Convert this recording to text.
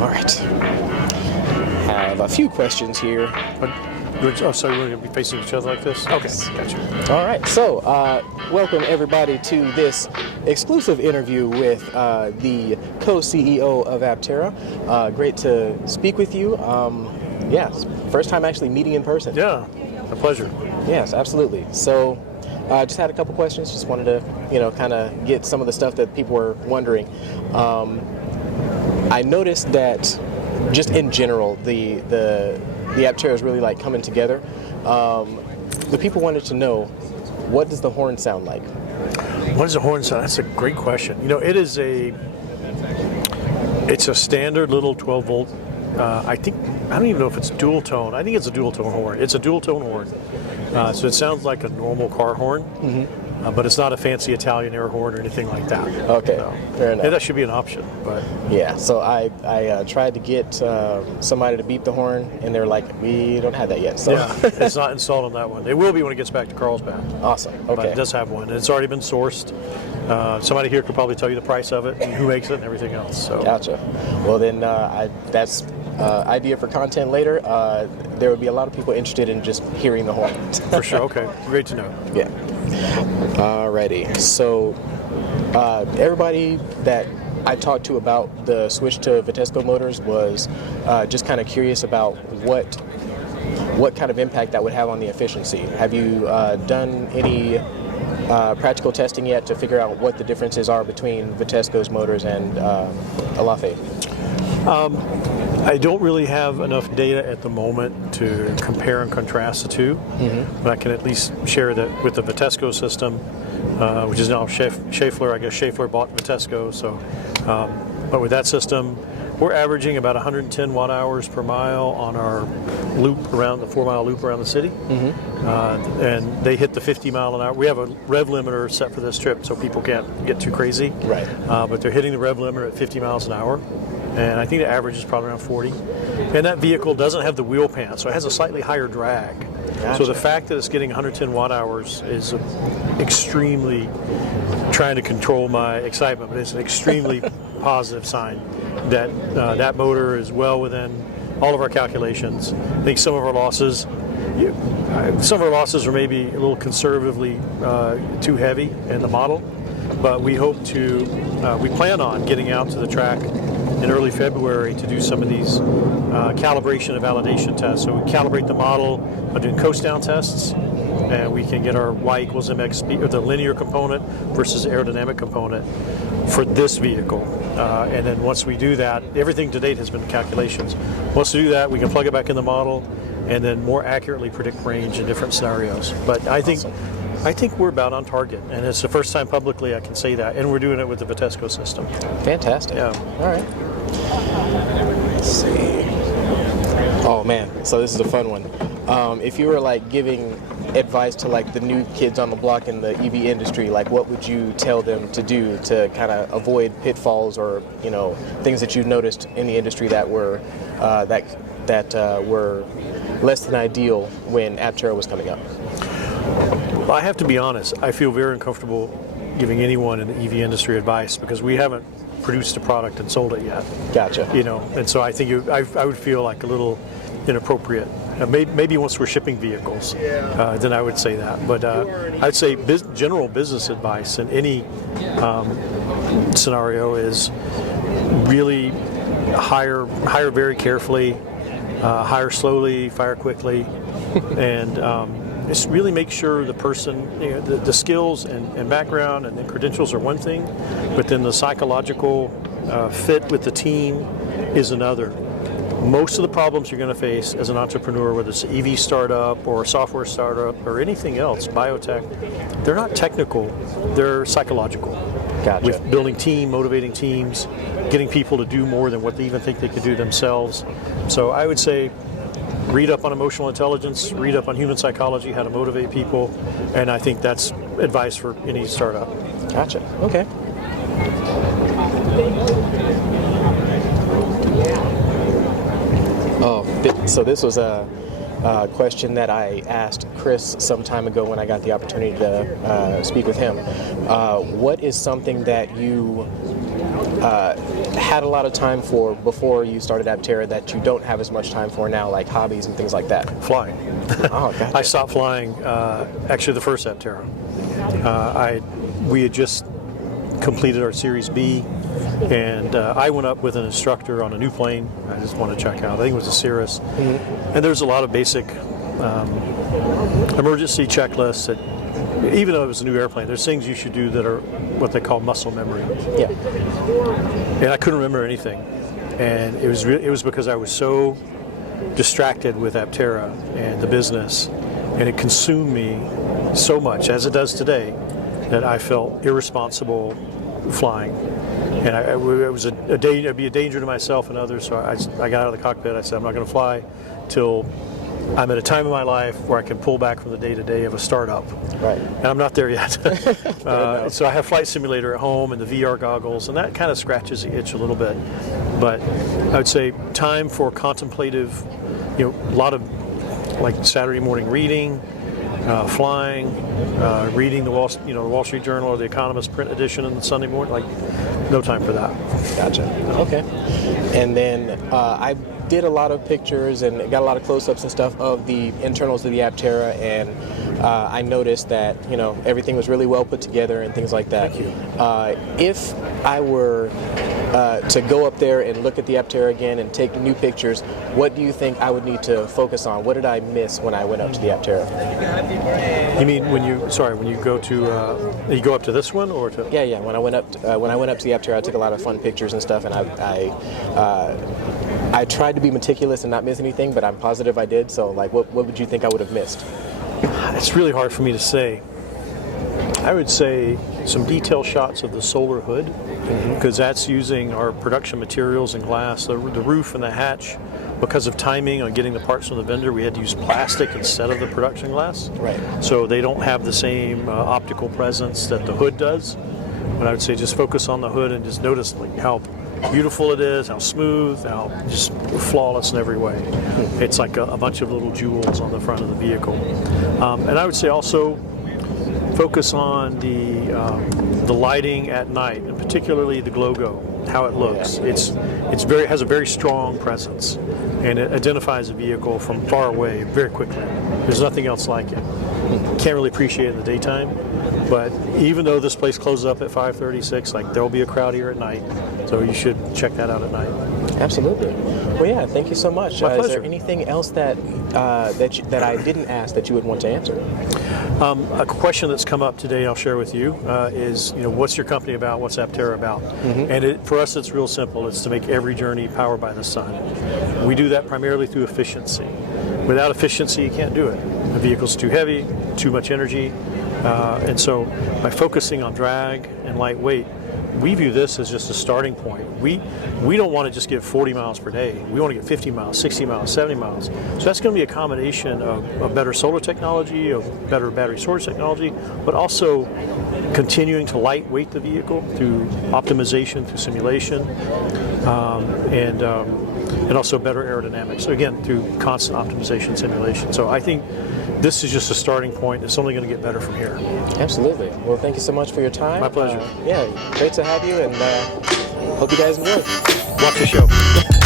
All right. Have a few questions here. So we're going to be facing each other like this? Okay, gotcha. All right. So, welcome everybody to this exclusive interview with the co-CEO of Aptera. Great to speak with you. Yes, first time actually meeting in person. Yeah, a pleasure. Yes, absolutely. So, just had a couple questions. Just wanted to, kind of get some of the stuff that people were wondering. I noticed that just in general, the Aptera is really like coming together. The people wanted to know, what does the horn sound like? What does a horn sound? That's a great question. It's a standard little 12 volt. I don't even know if it's dual tone. I think it's a dual tone horn. It's a dual tone horn. So it sounds like a normal car horn. Mm-hmm. But it's not a fancy Italian air horn or anything like that. Okay, fair enough. And that should be an option. But yeah, so I tried to get somebody to beep the horn, and they're like, we don't have that yet. So yeah, it's not installed on that one. It will be when it gets back to Carlsbad. Awesome. Okay. But it does have one, and it's already been sourced. Somebody here could probably tell you the price of it and who makes it and everything else. So. Gotcha. Well, then that's idea for content later. There would be a lot of people interested in just hearing the horn. For sure. Okay. Great to know. Yeah. Alrighty. So everybody that I talked to about the switch to Vitesco motors was just kind of curious about what kind of impact that would have on the efficiency. Have you done any practical testing yet to figure out what the differences are between Vitesco's motors and Alafe? I don't really have enough data at the moment to compare and contrast the two, but I can at least share that with the Vitesco system, which is now Schaeffler. I guess Schaeffler bought Vitesco, so but with that system, we're averaging about 110 watt hours per mile on our loop around the 4-mile loop around the city, and they hit the 50 mile an hour. We have a rev limiter set for this trip, so people can't get too crazy. Right. But they're hitting the rev limiter at 50 miles an hour. And I think the average is probably around 40. And that vehicle doesn't have the wheel pant, so it has a slightly higher drag. Gotcha. So the fact that it's getting 110 watt hours is extremely, trying to control my excitement, but it's an extremely positive sign that that motor is well within all of our calculations. I think some of our losses are maybe a little conservatively too heavy in the model, but we we plan on getting out to the track in early February to do some of these calibration and validation tests. So we calibrate the model by doing coast down tests, and we can get our Y equals MX speed, or the linear component versus aerodynamic component for this vehicle. And then once we do that, everything to date has been calculations. Once we do that, we can plug it back in the model and then more accurately predict range in different scenarios. But I think we're about on target, and it's the first time publicly I can say that, and we're doing it with the Vitesco system. Fantastic. Yeah. All right. Let's see. Oh man, so this is a fun one. If you were like giving advice to like the new kids on the block in the EV industry, like what would you tell them to do to kind of avoid pitfalls or things that you noticed in the industry that were were less than ideal when Aptera was coming up? Well, I have to be honest, I feel very uncomfortable giving anyone in the EV industry advice because we haven't produced a product and sold it yet. Gotcha. And so I think I would feel like a little inappropriate. Maybe once we're shipping vehicles, then I would say that. But I'd say general business advice in any scenario is really hire very carefully, hire slowly, fire quickly, and just really make sure the person, the skills and background and the credentials are one thing, but then the psychological fit with the team is another. Most of the problems you're going to face as an entrepreneur, whether it's an EV startup or a software startup or anything else, biotech, they're not technical, they're psychological. Gotcha. With building motivating teams, getting people to do more than what they even think they could do themselves. So I would say read up on emotional intelligence, read up on human psychology, how to motivate people, and I think that's advice for any startup. Gotcha. Okay. So this was a question that I asked Chris some time ago when I got the opportunity to speak with him. What is something that you had a lot of time for before you started Aptera that you don't have as much time for now, like hobbies and things like that? Flying. Oh, gotcha. I stopped flying actually the first Aptera. We had just completed our Series B, and I went up with an instructor on a new plane. I just want to check out. I think it was a Cirrus. And there's a lot of basic emergency checklists that, even though it was a new airplane, there's things you should do that are what they call muscle memory. Yeah. And I couldn't remember anything, and it was because I was so distracted with Aptera and the business, and it consumed me so much, as it does today, that I felt irresponsible flying. And it was it'd be a danger to myself and others. So I got out of the cockpit. I said, I'm not going to fly till I'm at a time in my life where I can pull back from the day-to-day of a startup. Right. And I'm not there yet. So I have Flight Simulator at home and the VR goggles, and that kind of scratches the itch a little bit. But I would say time for contemplative, a lot of like Saturday morning reading, flying, reading the Wall Street Journal or the Economist print edition on the Sunday morning. Like, no time for that. Gotcha. Okay. And then I did a lot of pictures and got a lot of close-ups and stuff of the internals of the Aptera, and I noticed that everything was really well put together and things like that. Thank you. If I were to go up there and look at the Aptera again and take new pictures, what do you think I would need to focus on? What did I miss when I went up to the Aptera? You mean when you go to you go up to this one or to? Yeah. When I went up to the Aptera, I took a lot of fun pictures and stuff, and I tried to be meticulous and not miss anything, but I'm positive I did. So, like, what would you think I would have missed? It's really hard for me to say. I would say some detail shots of the solar hood, because that's using our production materials and glass. The roof and the hatch, because of timing on getting the parts from the vendor, we had to use plastic instead of the production glass. Right. So they don't have the same optical presence that the hood does. But I would say just focus on the hood and just notice how beautiful it is, how smooth, how just flawless in every way. It's like a bunch of little jewels on the front of the vehicle. And I would say also focus on the lighting at night, and particularly the glow-go, how it looks. Yeah. It has a very strong presence, and it identifies a vehicle from far away very quickly. There's nothing else like it. Can't really appreciate it in the daytime, but even though this place closes up at 5:36, there'll be a crowd here at night, so you should check that out at night. Absolutely. Well, yeah. Thank you so much. My pleasure. Is there anything else that I didn't ask that you would want to answer? A question that's come up today, I'll share with you, is what's your company about? What's Aptera about? And for us, it's real simple. It's to make every journey powered by the sun. We do that primarily through efficiency. Without efficiency, you can't do it. The vehicle's too heavy, too much energy, and so by focusing on drag and lightweight, we view this as just a starting point. We don't want to just get 40 miles per day. We want to get 50 miles, 60 miles, 70 miles. So that's going to be a combination of better solar technology, of better battery storage technology, but also continuing to lightweight the vehicle through optimization, through simulation, and also better aerodynamics. So again, through constant optimization, simulation. So I think this is just a starting point. It's only going to get better from here. Absolutely. Well, thank you so much for your time. My pleasure. Yeah, great to have you, and hope you guys enjoy. Watch the show.